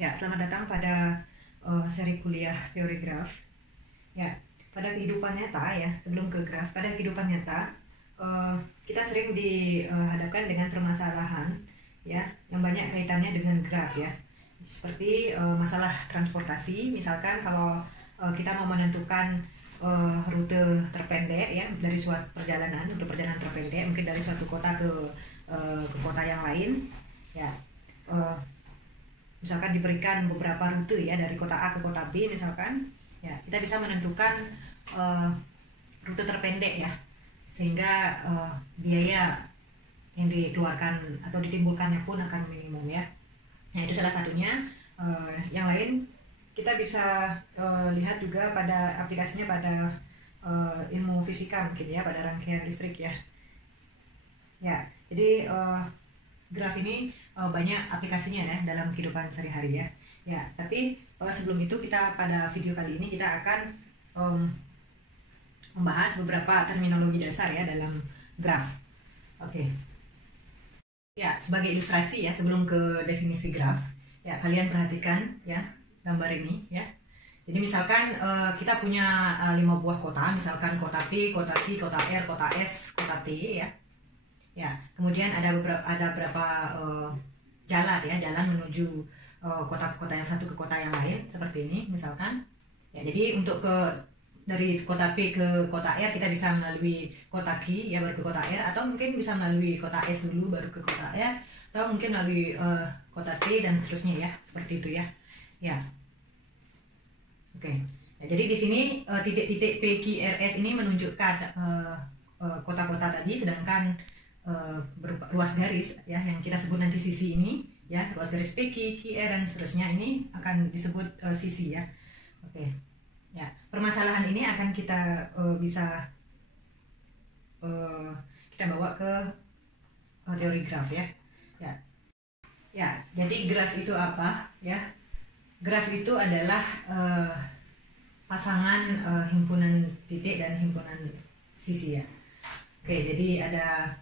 Ya, selamat datang pada seri kuliah teori graf. Ya, pada kehidupan nyata ya, sebelum ke graf, pada kehidupan nyata kita sering dihadapkan dengan permasalahan ya yang banyak kaitannya dengan graf ya. Seperti masalah transportasi, misalkan kalau kita mau menentukan rute terpendek ya dari suatu perjalanan, untuk perjalanan terpendek mungkin dari suatu kota ke kota yang lain ya. Misalkan diberikan beberapa rute ya dari kota A ke kota B misalkan, ya kita bisa menentukan rute terpendek ya, sehingga biaya yang dikeluarkan atau ditimbulkannya pun akan minimum ya. Nah itu salah satunya. Yang lain kita bisa lihat juga pada aplikasinya pada ilmu fisika mungkin ya, pada rangkaian listrik ya. Ya, jadi graf ini banyak aplikasinya ya dalam kehidupan sehari-hari ya. Ya, tapi sebelum itu pada video kali ini kita akan membahas beberapa terminologi dasar ya dalam graf. Oke. Ya, sebagai ilustrasi ya sebelum ke definisi graf, ya kalian perhatikan ya gambar ini ya. Jadi misalkan kita punya 5 buah kota, misalkan kota P, kota Q, kota R, kota S, kota T ya. Ya, kemudian ada beberapa jalan menuju kota-kota yang satu ke kota yang lain seperti ini misalkan. Ya, jadi untuk dari kota P ke kota R kita bisa melalui kota Q ya baru ke kota R, atau mungkin bisa melalui kota S dulu baru ke kota R, atau mungkin melalui kota T dan seterusnya ya, seperti itu ya. Ya. Oke. Ya, jadi di sini titik-titik P, Q, R, S ini menunjukkan kota-kota tadi, sedangkan ruas garis ya yang kita sebut nanti sisi ini ya, ruas garis P, Q, R dan seterusnya ini akan disebut sisi ya. Oke. Ya, permasalahan ini akan kita bisa kita bawa ke teori graf ya. Ya. Ya, jadi graf itu apa ya? Graf itu adalah pasangan himpunan titik dan himpunan sisi ya. Oke, jadi ada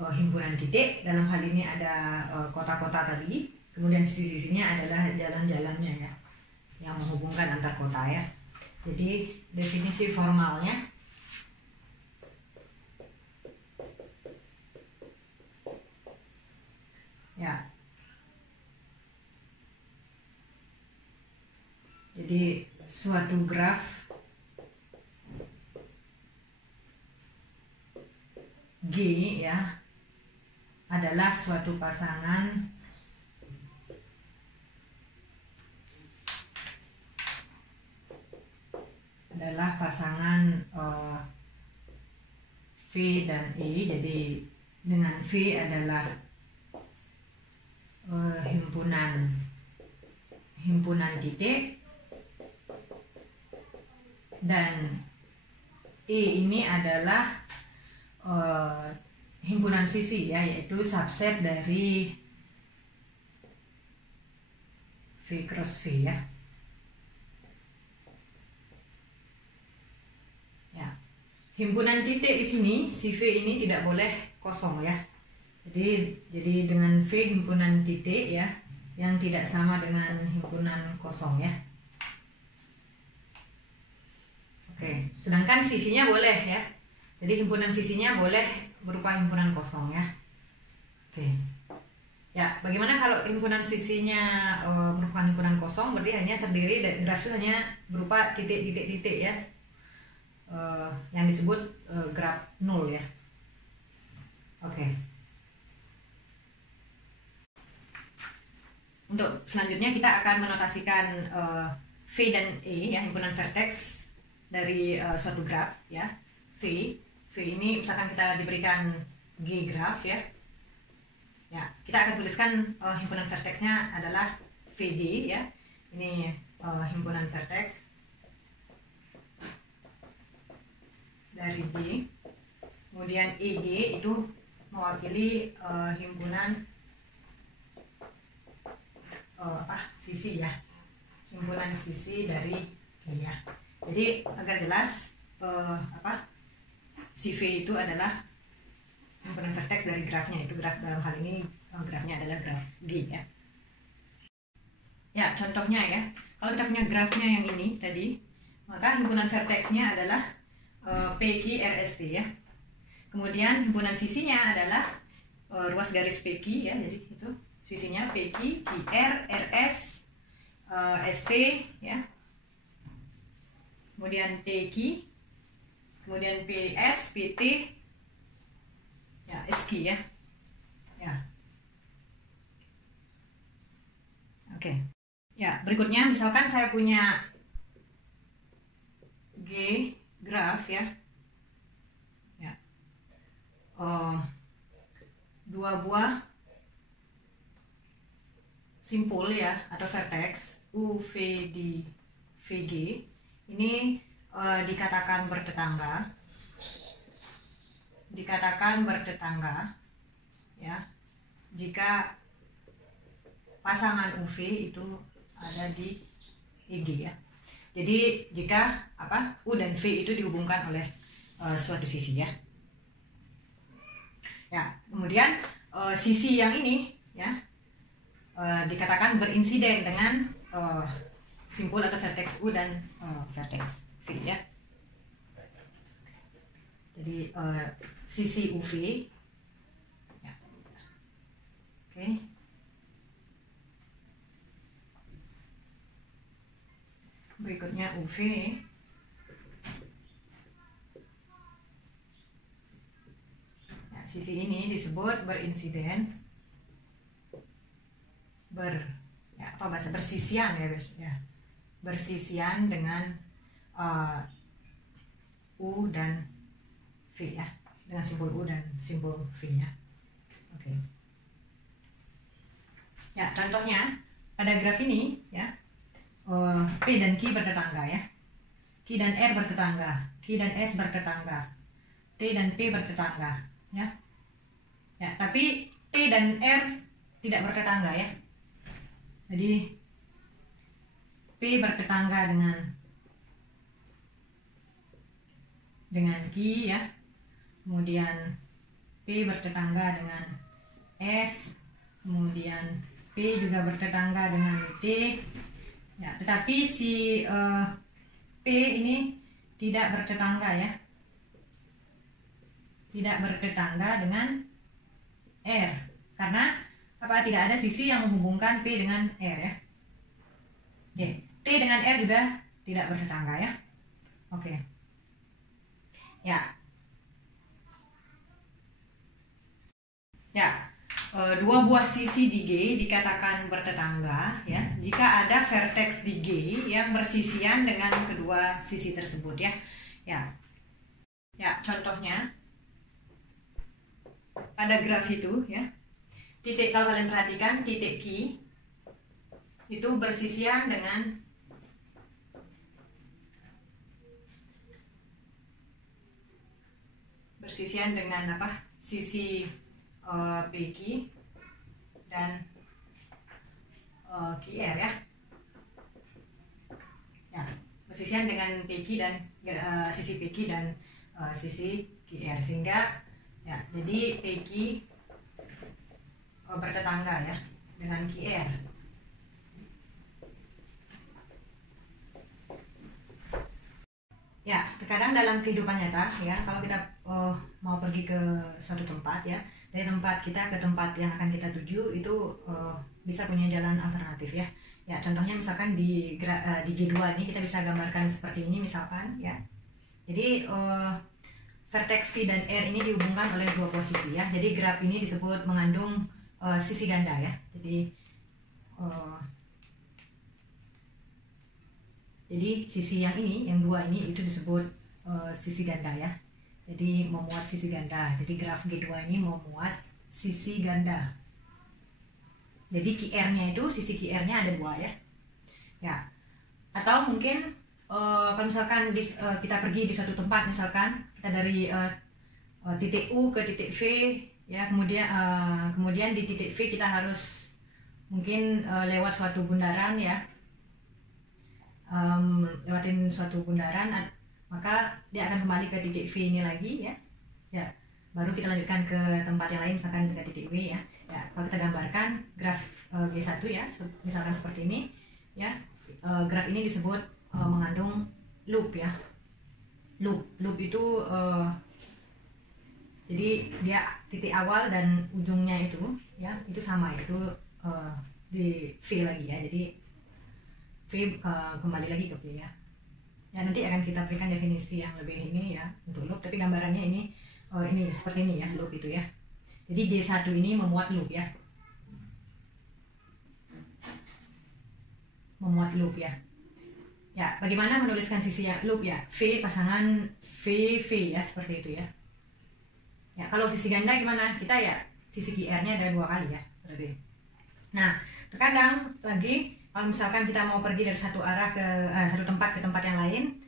himpunan titik, dalam hal ini ada kota-kota tadi, kemudian sisi-sisinya adalah jalan-jalannya ya, yang menghubungkan antar kota ya. Jadi definisi formalnya ya, jadi suatu graf G ya adalah suatu pasangan V dan E. Jadi dengan V adalah himpunan titik, dan E ini adalah himpunan sisi ya, yaitu subset dari V cross V ya. Ya. Himpunan titik di sini, si V ini tidak boleh kosong ya. Jadi dengan V himpunan titik ya, yang tidak sama dengan himpunan kosong ya. Oke, sedangkan sisinya boleh ya. Jadi himpunan sisinya boleh berupa himpunan kosong ya. Oke. Ya, bagaimana kalau himpunan sisinya merupakan himpunan kosong? Berarti hanya terdiri dari graf itu hanya berupa titik-titik-titik ya. Yang disebut graf nol ya. Oke. Untuk selanjutnya kita akan menotasikan V dan E ya, himpunan vertex dari suatu graf ya. V ini misalkan kita diberikan G graf ya. Ya, kita akan tuliskan himpunan vertexnya adalah VD ya. Ini himpunan vertex dari D. Kemudian EG itu mewakili himpunan sisi ya. Himpunan sisi dari G ya. Jadi agar jelas si V itu adalah himpunan vertex dari grafnya, itu graf dalam hal ini grafnya adalah graf G ya. Ya, contohnya ya, kalau kita punya grafnya yang ini tadi, maka himpunan vertexnya adalah PQRST ya. Kemudian himpunan sisinya adalah ruas garis PQ ya, jadi itu sisinya PQ, QR, RS, ST ya. Kemudian TQ, kemudian PS, PT, ya SQ ya. Ya. Oke. Ya, berikutnya misalkan saya punya G graf ya. Ya. Dua buah simpul ya atau vertex U, V, di VG ini dikatakan bertetangga ya jika pasangan UV itu ada di IG ya. Jadi jika U dan V itu dihubungkan oleh suatu sisi ya. Ya, kemudian sisi yang ini ya dikatakan berinsiden dengan simpul atau vertex U dan vertex V ya. Jadi sisi UV ya. Oke. Berikutnya UV. Nah, sisi ini disebut berinsiden bersisian ya guys ya. Bersisian dengan U dan V ya. Dengan simpul U dan simpul V ya. Oke. Ya, contohnya pada graf ini ya. P dan Q bertetangga ya. Q dan R bertetangga, Q dan S bertetangga, T dan P bertetangga ya. Ya, tapi T dan R tidak bertetangga ya. Jadi P bertetangga dengan Q ya. Kemudian P bertetangga dengan S, kemudian P juga bertetangga dengan T. Ya, tetapi si P ini tidak bertetangga ya. Tidak bertetangga dengan R. Karena tidak ada sisi yang menghubungkan P dengan R ya. Oke. T dengan R juga tidak bertetangga ya. Oke. Ya. Ya. Dua buah sisi di G dikatakan bertetangga ya jika ada vertex di G yang bersisian dengan kedua sisi tersebut ya. Ya, contohnya pada graf itu ya. Titik, kalau kalian perhatikan titik Q itu bersisian dengan sisi PQ dan QR ya. Ya, bersisian dengan PQ dan sisi PQ dan sisi QR sehingga ya jadi PQ bertetangga ya dengan QR. Ya, terkadang dalam kehidupan nyata ya kalau kita mau pergi ke suatu tempat ya, dari tempat kita ke tempat yang akan kita tuju itu bisa punya jalan alternatif ya. Ya, contohnya misalkan di G2 ini kita bisa gambarkan seperti ini misalkan ya. Jadi vertex Q dan R ini dihubungkan oleh dua posisi ya. Jadi graf ini disebut mengandung sisi ganda ya. Jadi sisi yang ini, yang dua ini itu disebut sisi ganda ya. Jadi memuat sisi ganda. Jadi graf G2 ini memuat sisi ganda. Jadi QR-nya itu, sisi QR-nya ada dua ya. Ya. Atau mungkin kalau misalkan kita pergi di suatu tempat, misalkan kita dari titik U ke titik V ya, kemudian di titik V kita harus mungkin lewat suatu bundaran ya. Lewatin suatu bundaran, maka dia akan kembali ke titik V ini lagi ya. Ya, baru kita lanjutkan ke tempat yang lain, misalkan ke titik W ya. Ya, kalau kita gambarkan graf G1 ya, misalkan seperti ini. ya. Graf ini disebut mengandung loop ya. Loop itu jadi dia titik awal dan ujungnya itu ya itu sama, itu di V lagi ya. Jadi V kembali lagi ke V ya. Ya nanti akan kita berikan definisi yang lebih ini ya untuk loop, tapi gambarannya ini seperti ini ya, loop itu ya. Jadi G1 ini memuat loop ya. Memuat loop ya. Ya, bagaimana menuliskan sisi loop ya? V pasangan V ya, seperti itu ya. Ya, kalau sisi ganda gimana? Kita ya sisi QR-nya ada 2 kali ya, berarti. Nah, terkadang lagi kalau misalkan kita mau pergi dari satu arah ke satu tempat ke tempat yang lain,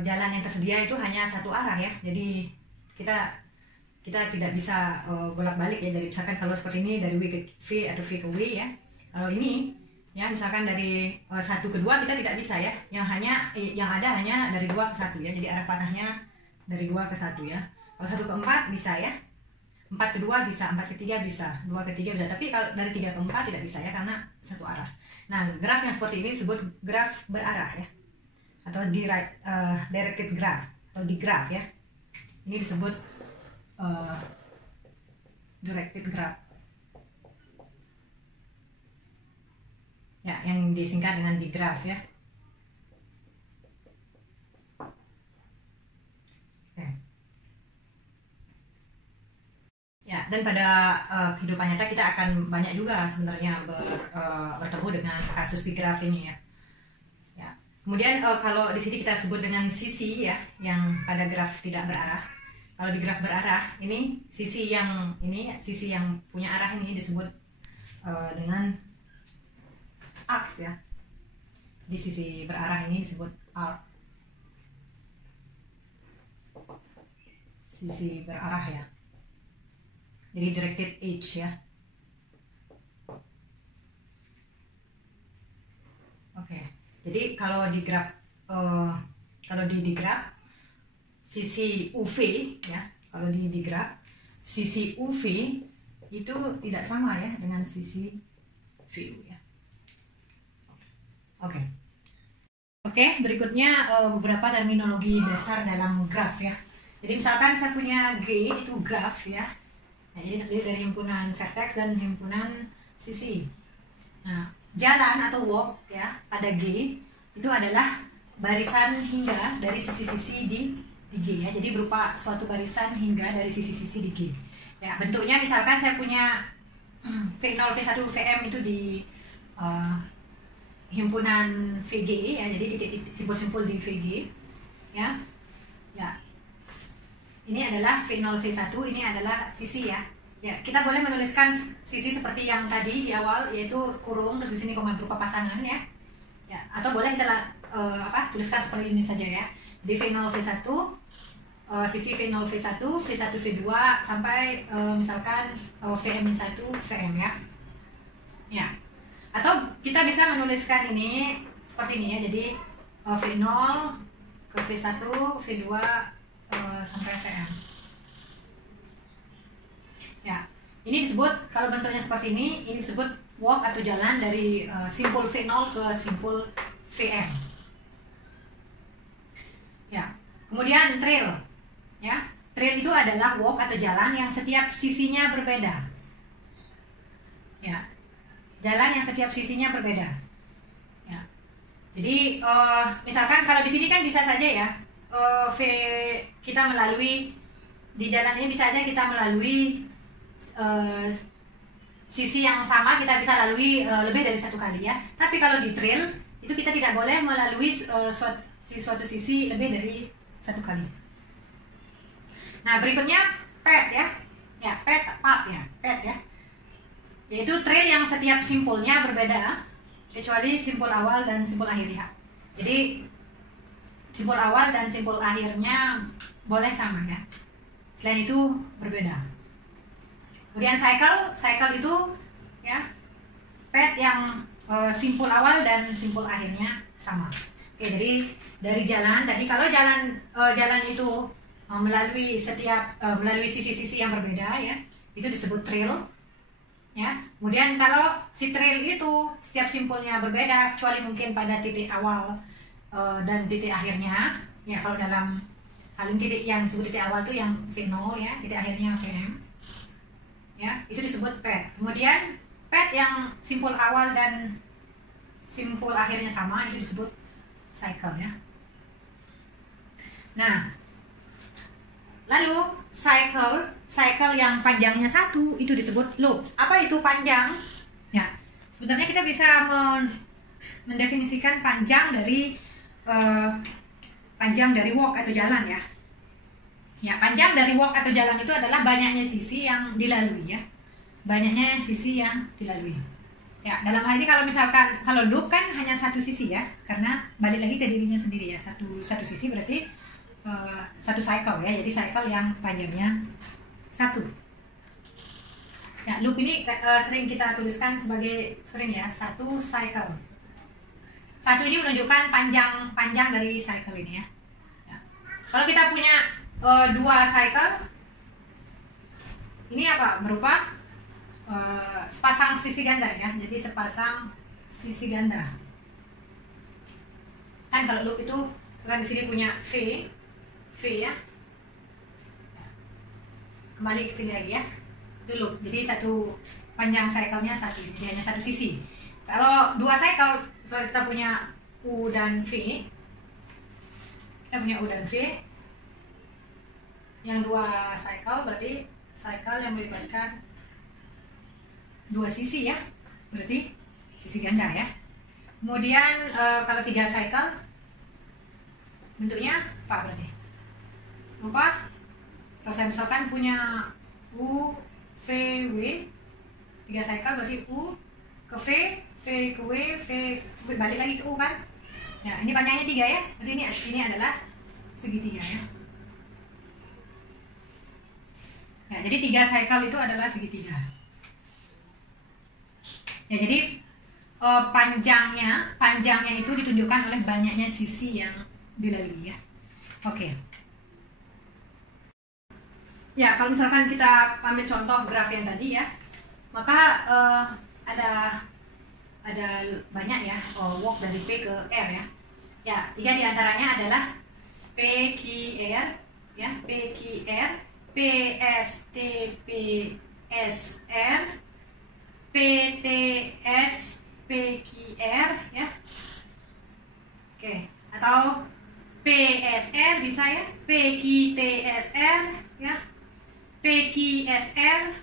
jalan yang tersedia itu hanya satu arah ya. Jadi kita tidak bisa bolak-balik ya. Jadi misalkan kalau seperti ini dari W ke V atau V ke W ya. Kalau ini ya misalkan dari 1 ke 2 kita tidak bisa ya. Yang ada hanya dari 2 ke 1 ya. Jadi arah panahnya dari 2 ke 1 ya. Kalau 1 ke 4 bisa ya. 4 ke 2 bisa, 4 ke 3 bisa, 2 ke 3 bisa. Tapi kalau dari 3 ke 4 tidak bisa ya, karena satu arah. Nah, graf yang seperti ini disebut graf berarah ya. Atau directed graph atau digraph ya. Ini disebut directed graph. Ya, yang disingkat dengan digraph ya. Oke. Ya, dan pada kehidupan nyata kita akan banyak juga sebenarnya bertemu dengan kasus digraph ini ya. Ya. Kemudian kalau di sini kita sebut dengan sisi ya, yang pada graf tidak berarah. Kalau di graf berarah ini sisi yang punya arah ini disebut dengan arcs ya. Di sisi berarah ini disebut arc. Sisi berarah ya. Jadi directed edge ya. Oke. Jadi kalau di graf sisi UV ya, kalau di graf sisi UV itu tidak sama ya dengan sisi VU ya. Oke. Oke, berikutnya beberapa terminologi dasar dalam graf ya. Jadi misalkan saya punya G itu graf ya. Nah, jadi terdiri dari himpunan vertex dan himpunan sisi. Nah, jalan atau walk ya pada G itu adalah barisan hingga dari sisi-sisi di G ya. Jadi berupa suatu barisan hingga dari sisi-sisi di G. Ya, bentuknya misalkan saya punya V0, V1, Vm itu di himpunan VG ya. Jadi titik-titik simpul-simpul di VG ya. Ya. Ini adalah V0, V1, ini adalah sisi ya. Ya, kita boleh menuliskan sisi seperti yang tadi di awal, yaitu kurung terus di sini koma berupa pasangan ya. Ya, atau boleh kita tuliskan seperti ini saja ya. Di V0, V1, sisi V0, V1, V1, V2 sampai misalkan Vm1, Vm ya. Ya. Atau kita bisa menuliskan ini seperti ini ya. Jadi V0 ke V1, V2 sampai Vm. Ya, ini disebut kalau bentuknya seperti ini disebut walk atau jalan dari simpul V0 ke simpul Vm. Ya, kemudian trail. Ya, trail itu adalah walk atau jalan yang setiap sisinya berbeda. Ya, jalan yang setiap sisinya berbeda. Ya, jadi misalkan kalau di sini kan bisa saja ya. Kita melalui di jalan ini bisa aja kita melalui sisi yang sama, kita bisa lalui lebih dari satu kali ya. Tapi kalau di trail itu kita tidak boleh melalui suatu sisi lebih dari satu kali. Nah, berikutnya path ya. Ya, path ya. Yaitu trail yang setiap simpulnya berbeda kecuali simpul awal dan simpul akhir ya. Jadi simpul awal dan simpul akhirnya boleh sama ya. Selain itu berbeda. Kemudian cycle itu ya path yang simpul awal dan simpul akhirnya sama. Oke, jadi dari jalan tadi kalau jalan itu melalui sisi-sisi yang berbeda ya, itu disebut trail ya. Kemudian kalau si trail itu setiap simpulnya berbeda, kecuali mungkin pada titik awal dan titik akhirnya. Ya, kalau dalam hal ini titik yang disebut titik awal itu yang V0 ya, titik akhirnya Vm. Ya, itu disebut pad. Kemudian pad yang simpul awal dan simpul akhirnya sama itu disebut cycle ya. Nah, lalu cycle yang panjangnya 1 itu disebut loop. Apa itu panjang? Ya, sebenarnya kita bisa mendefinisikan panjang dari walk atau jalan ya. Ya, panjang dari walk atau jalan itu adalah banyaknya sisi yang dilalui ya. Banyaknya sisi yang dilalui. Ya, dalam hal ini kalau loop kan hanya satu sisi ya, karena balik lagi ke dirinya sendiri ya. Satu sisi berarti satu cycle ya. Jadi cycle yang panjangnya 1. Ya, loop ini sering kita tuliskan sebagai satu cycle. 1 ini menunjukkan panjang dari cycle ini ya. Ya. Kalau kita punya 2 cycle, ini apa? Berupa sepasang sisi ganda ya. Jadi sepasang sisi ganda. Kan kalau loop itu kan di sini punya V ya. Kembali ke sini lagi ya. Itu loop. Jadi satu panjang cycle-nya 1, jadi hanya satu sisi. Kalau 2 cycle, kita punya U dan V. Kita punya U dan V. Yang 2 cycle berarti cycle yang melibatkan 2 sisi ya, berarti sisi ganda ya. Kemudian kalau 3 cycle bentuknya apa berarti? Lupa? Kalau saya misalkan punya U, V, W, 3 cycle berarti U ke V, V ke W, V balik lagi ke U kan? Ya, ini panjangnya 3 ya, berarti ini adalah segitiga ya. Ya, jadi 3 cycle itu adalah segitiga. Ya, jadi panjangnya itu ditunjukkan oleh banyaknya sisi yang dilalui ya. Oke. Ya, kalau misalkan kita ambil contoh graf yang tadi ya, maka ada banyak ya walk dari P ke R ya. Ya, 3 diantaranya adalah PQR ya, PQR, PST, PSR, PTS, PQR ya. Oke, atau PSR bisa ya, PQTSR ya, PQSR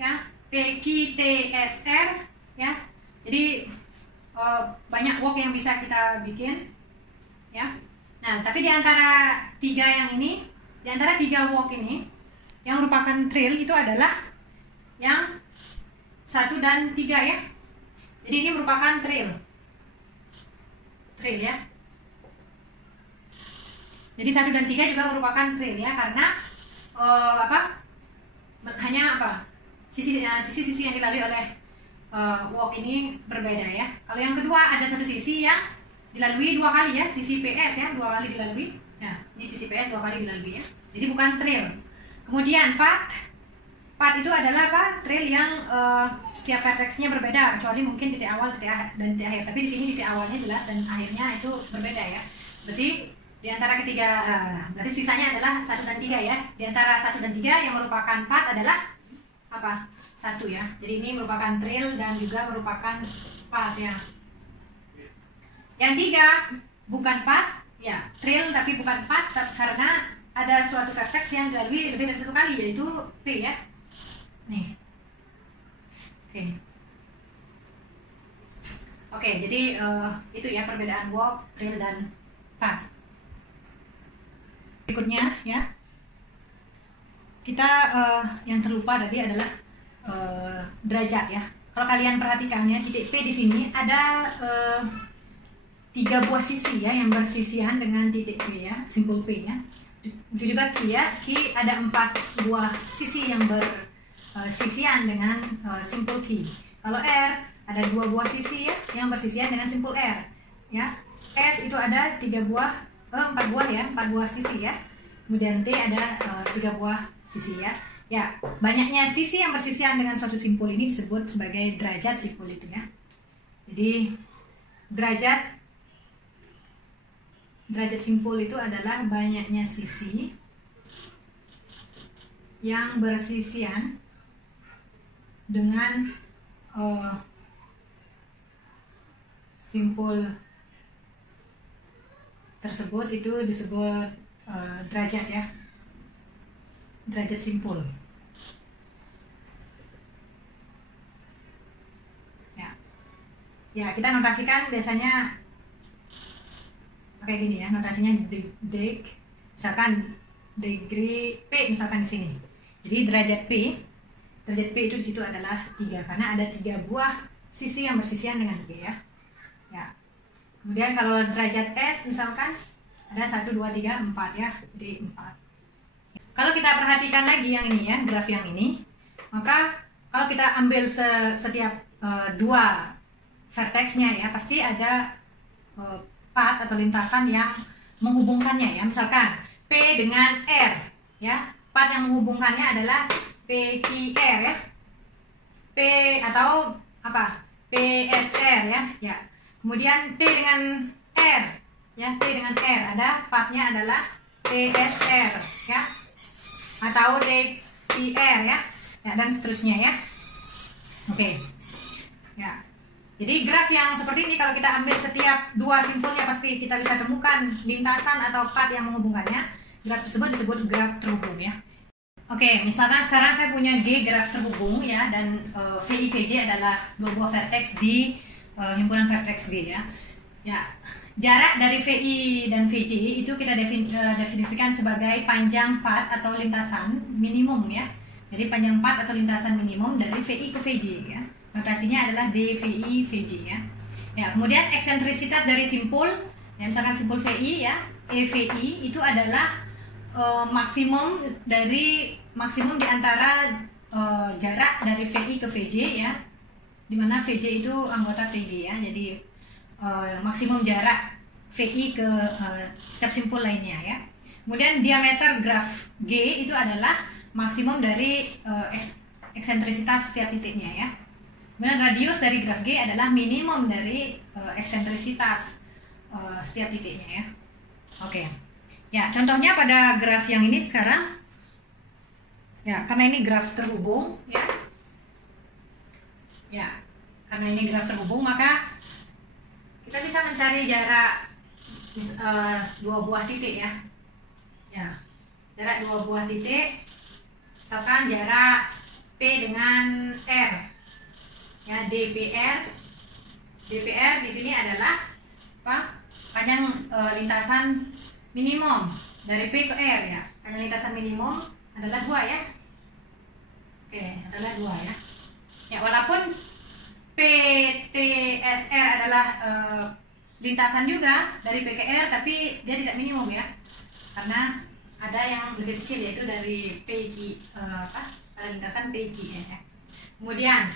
ya, PQTSR ya. Jadi banyak walk yang bisa kita bikin ya. Nah, tapi di antara 3 yang ini, di antara 3 walk ini yang merupakan trail itu adalah yang 1 dan 3 ya. Jadi ini merupakan trail ya. Jadi 1 dan 3 juga merupakan trail ya, karena hanya sisi-sisi yang dilalui oleh walk ini berbeda ya. Kalau yang kedua ada satu sisi yang dilalui 2 kali ya, sisi PS ya, 2 kali dilalui. Nah, ini sisi PS 2 kali dilalui ya. Jadi bukan trail. Kemudian path itu adalah trail yang setiap vertexnya berbeda, kecuali mungkin titik awal, titik akhir. Tapi di sini titik awalnya jelas dan akhirnya itu berbeda ya. Berarti di antara berarti sisanya adalah 1 dan 3 ya. Di antara 1 dan 3 yang merupakan path adalah apa? 1 ya. Jadi ini merupakan trail dan juga merupakan path ya. Yang 3 bukan path ya, trail tapi bukan path karena ada suatu vertex yang dilalui lebih dari 1 kali, yaitu P ya. Nih. Oke, jadi itu ya perbedaan walk, trail dan path. Berikutnya ya, kita yang terlupa tadi adalah derajat ya. Kalau kalian perhatikan ya, titik P di sini ada 3 buah sisi ya yang bersisian dengan titik P ya, simpul P ya. Itu juga Q ya, Q ada 4 buah sisi yang bersisian dengan simpul Q. Kalau R ada 2 buah sisi ya yang bersisian dengan simpul R ya. S itu ada 4 buah ya, 4 buah sisi ya. Kemudian T ada 3 buah sisi ya. Ya, banyaknya sisi yang bersisian dengan suatu simpul ini disebut sebagai derajat simpul itu ya. Jadi derajat simpul itu adalah banyaknya sisi yang bersisian dengan simpul tersebut, itu disebut derajat ya, derajat simpul ya. Ya, kita notasikan biasanya pakai gini ya, notasinya misalkan degree P misalkan di sini. Jadi derajat P itu di situ adalah 3 karena ada 3 buah sisi yang bersisian dengan P ya. Ya. Kemudian kalau derajat S misalkan ada 1 2 3 4 ya. Jadi 4. Kalau kita perhatikan lagi yang ini ya, graf yang ini, maka kalau kita ambil setiap 2 vertexnya ya, pasti ada path atau lintasan yang menghubungkannya ya. Misalkan P dengan R ya, path yang menghubungkannya adalah PQR ya, P atau apa, PSR ya. Ya. Kemudian T dengan R ya, T dengan R ada pathnya adalah PSR ya, atau DPR ya, ya dan seterusnya ya. Oke. Ya. Jadi graf yang seperti ini kalau kita ambil setiap 2 simpulnya pasti kita bisa temukan lintasan atau path yang menghubungkannya. Graf tersebut disebut graf terhubung ya. Oke, misalkan sekarang saya punya G graf terhubung ya, dan VI VJ adalah 2 buah vertex di himpunan vertex G ya. Ya, jarak dari VI dan VJ itu kita definisikan sebagai panjang path atau lintasan minimum ya. Jadi panjang path atau lintasan minimum dari VI ke VJ ya. Notasinya adalah DVI VJ ya. Ya, kemudian eksentrisitas dari simpul, ya misalkan simpul VI ya, EVI itu adalah maksimum di antara jarak dari VI ke VJ ya, dimana VJ itu anggota VG ya. Jadi maksimum jarak VI ke setiap simpul lainnya ya. Kemudian diameter graf G itu adalah maksimum dari eksentrisitas setiap titiknya ya. Kemudian radius dari graf G adalah minimum dari eksentrisitas setiap titiknya ya. Oke. Ya, contohnya pada graf yang ini sekarang, ya karena ini graf terhubung, ya karena ini graf terhubung maka kita bisa mencari jarak 2 buah titik ya. Ya, jarak 2 buah titik, misalkan jarak P dengan R, ya DPR di sini adalah apa? Panjang lintasan minimum dari P ke R ya. Panjang lintasan minimum adalah 2 ya. Oke, adalah 2 ya. Ya, walaupun PTSR adalah lintasan juga dari P ke R, tapi dia tidak minimum ya. Karena ada yang lebih kecil yaitu dari PQ pada lintasan PQ ya. Kemudian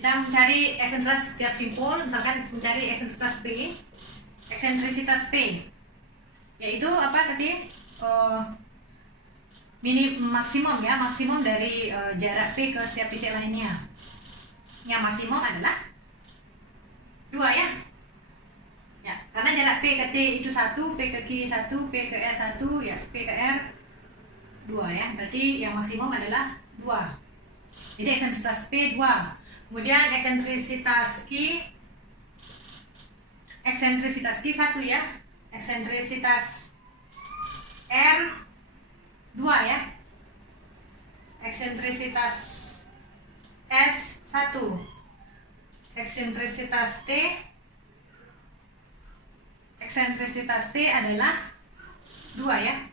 kita mencari eksentrisitas setiap simpul, misalkan mencari eksentrisitas P. Eksentrisitas P yaitu apa tadi, maksimum ya, maksimum dari jarak P ke setiap titik lainnya. Yang maksimum adalah 2 ya. Ya, karena jarak P ke T itu 1, P ke Q 1, P ke S 1, ya P ke R 2 ya. Berarti yang maksimum adalah 2. Jadi eksentrisitas P 2. Kemudian eksentrisitas Q 1 ya. Eksentrisitas R 2 ya. Eksentrisitas S 1. Eksentrisitas T adalah 2 ya.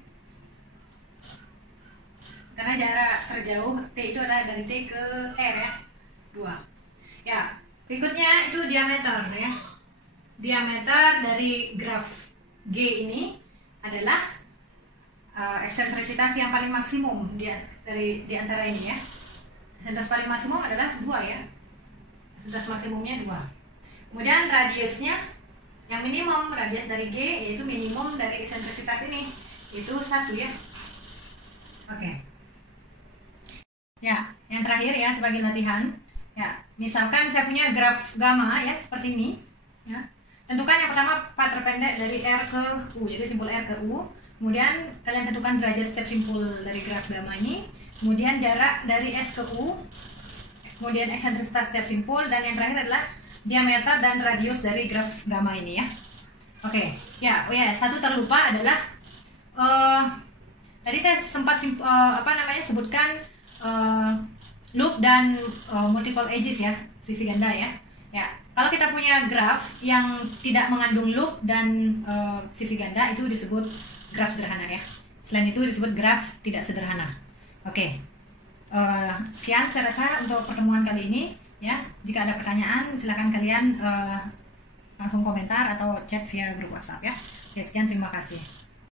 Karena jarak terjauh T itu adalah dari T ke R ya. 2. Ya, berikutnya itu diameter ya. Diameter dari graf G ini adalah eksentrisitas yang paling maksimum di antara ini ya. Eksentrisitas paling maksimum adalah 2 ya. Eksentrisitas maksimumnya 2. Kemudian radiusnya yang minimum, radius dari G yaitu minimum dari eksentrisitas ini, itu 1 ya. Oke. Ya, yang terakhir ya sebagai latihan. Ya, misalkan saya punya graf gamma ya seperti ini. Ya, tentukan yang pertama path terpendek dari R ke U, jadi simpul R ke U. Kemudian kalian tentukan derajat step simpul dari graf gamma ini. Kemudian jarak dari S ke U. Kemudian eksentrisitas step simpul, dan yang terakhir adalah diameter dan radius dari graf gamma ini ya. Oke, ya, oh ya, satu terlupa adalah tadi saya sempat sebutkan loop dan multiple edges ya, sisi ganda ya. Ya, kalau kita punya graf yang tidak mengandung loop dan sisi ganda, itu disebut graf sederhana ya. Selain itu disebut graf tidak sederhana. Oke. Sekian saya rasa untuk pertemuan kali ini ya. Jika ada pertanyaan silakan kalian langsung komentar atau chat via grup WhatsApp ya. Oke, sekian, terima kasih.